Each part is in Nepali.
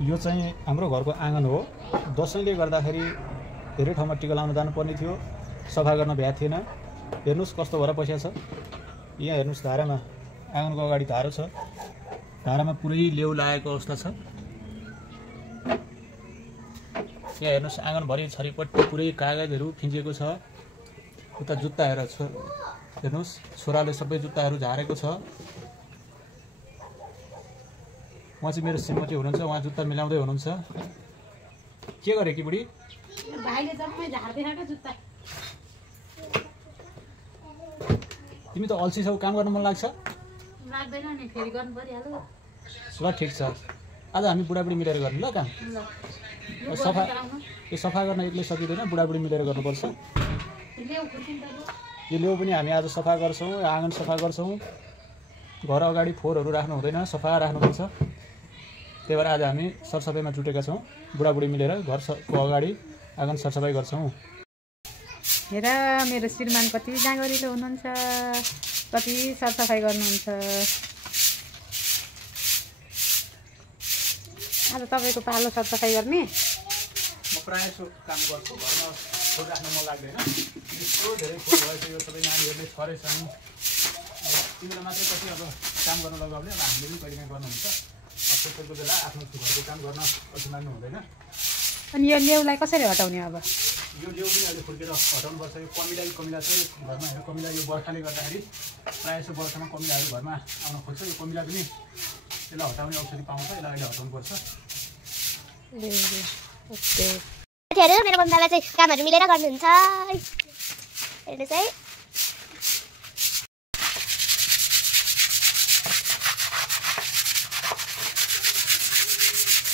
यो चाहिँ हाम्रो घरको आँगन हो। दसैँले गर्दाखेरि धेरै ठाउँमा टिका लाउन जानुपर्ने थियो, सफा गर्न भ्याएको थिएन। हेर्नुहोस् कस्तो भएर बसेको छ। यहाँ हेर्नुहोस् धारामा, आँगनको अगाडि धारो छ, धारामा पुरै लेउ लागेको अवस्था छ। यहाँ हेर्नुहोस् आँगनभरि छरिपट्टि पुरै कागजहरू फिँजिएको छ। उता जुत्ताहरू छ, हेर्नुहोस् छोराले सबै जुत्ताहरू झारेको छ। उहाँ चाहिँ मेरो श्रीमती हुनुहुन्छ, उहाँ जुत्ता मिलाउँदै हुनुहुन्छ। के गरे कि बुढी? भाइले जम्मै झार्दै खाएको जुत्ता। तिमी त अल्छी छौ, काम गर्न मन लाग्छ? लाग्दैन नि, फेरि गर्नु परिहाल्यो। ल ठिक छ, आज हामी बुढाबुढी मिलेर गर्ने ल काम। यो सफा गर्न एक्लै सकिँदैन, बुढाबुढी मिलेर गर्नुपर्छ। यो लेउ पनि हामी आज सफा गर्छौँ, आँगन सफा गर्छौँ। घर अगाडि फोहोरहरू राख्नु हुँदैन, सफा राख्नुपर्छ। त्यही भएर आज हामी सरसफाइमा जुटेका छौँ। बुढाबुढी मिलेर घरको अगाडि आँगन सरसफाइ गर्छौँ। हेर मेरो श्रीमान कति जाँगरिलो हुनुहुन्छ, कति सरसफाइ गर्नुहुन्छ। आज तपाईँको पालो सरसफाइ गर्ने। म प्रायः जसो काम गर्छु, घरमा फोहोर राख्न मन लाग्दैन। यस्तो धेरै फोहोर भएछ, यो सबै नानीहरूले छरेछन्। तिमीलाई मात्रै कति अब काम गर्न लगाउने, अब हामीले पनि कहिले काहीँ गर्नुहुन्छ। फुर्सदको बेला आफ्नो घरको काम गर्न अल्छी मान्नु हुँदैन। अनि यो लेउलाई कसरी हटाउने अब? यो लेउ पनि अहिले फुर्केर हटाउनुपर्छ। यो कमिला छ घरमा, हेर कमिला यो बर्खाले गर्दाखेरि प्रायः जसो बर्खामा कमिलाहरू घरमा आउन खोज्छ। यो कमिला पनि यसलाई हटाउने औषधि पाउँछ, यसलाई अहिले हटाउनुपर्छ। मेरो मम्मीलाई चाहिँ कामहरू मिलेर गर्नुहुन्छ। हेर्नुहोस् है,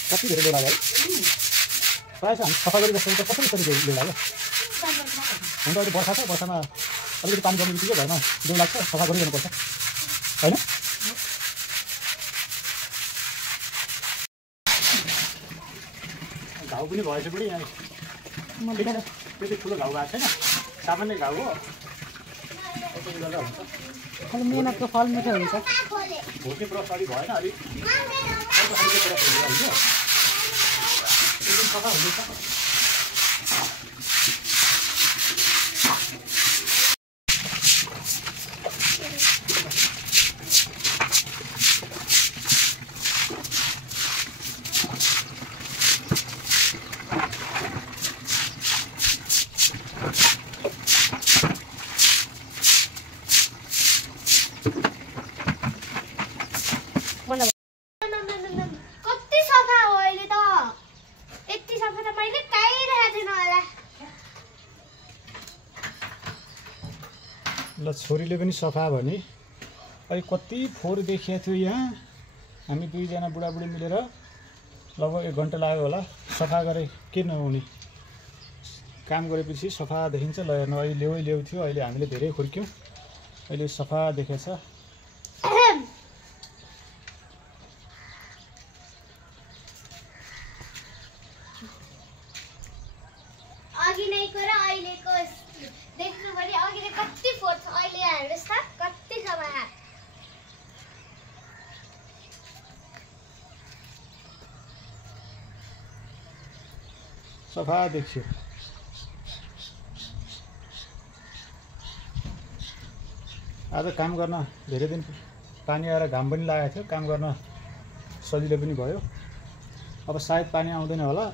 कति धेरै लेउ लाग्यो है। प्रायः हामी सफा गरिबस्छौँ त कसरी लेउ लाग्यो? हुन त अहिले बर्खा छ, बर्खामा अलिकति पानी जम्ने बित्तिकै घरमा लेउ लाग्छ, सफा गरिरहनुपर्छ होइन? घाउ पनि भएछ बुढी, यहाँ त्यति ठुलो घाउ भएको छैन, सामान्य घाउ हो। त्यसले गर्दा हुन्छ, खालि मेहनतको फल मिठो हुन्छ। भोट्ने ब्रस अलिक भएन, अलिक एकदम सफा हुँदैछ। कति सफा हो अहिले त। यति सफा त मैले कहीँ राखेको थिएन होला। ल छोरीले पनि सफा भने अहिले कति फोहोर देखिएको थियो यहाँ। हामी दुईजना बुढाबुढी मिलेर लगभग 1 घन्टा लाग्यो होला सफा गरे। के नहुने काम गरेपछि सफा देखिन्छ। ल हेर्नु, अहिले लेउ थियो, अहिले हामीले धेरै खुर्क्यौँ, अहिले सफा देखेछ। अघि नैको र अहिलेको देख्नु पर्यो। अघि नै कति फोहोर छ, अहिले हेर्नुहोस् त कति सफा। सफा देखियो। आज काम गर्न धेरै दिन पानी आएर घाम पनि लागेको थियो, काम गर्न सजिलो पनि भयो। अब सायद पानी आउँदैन होला,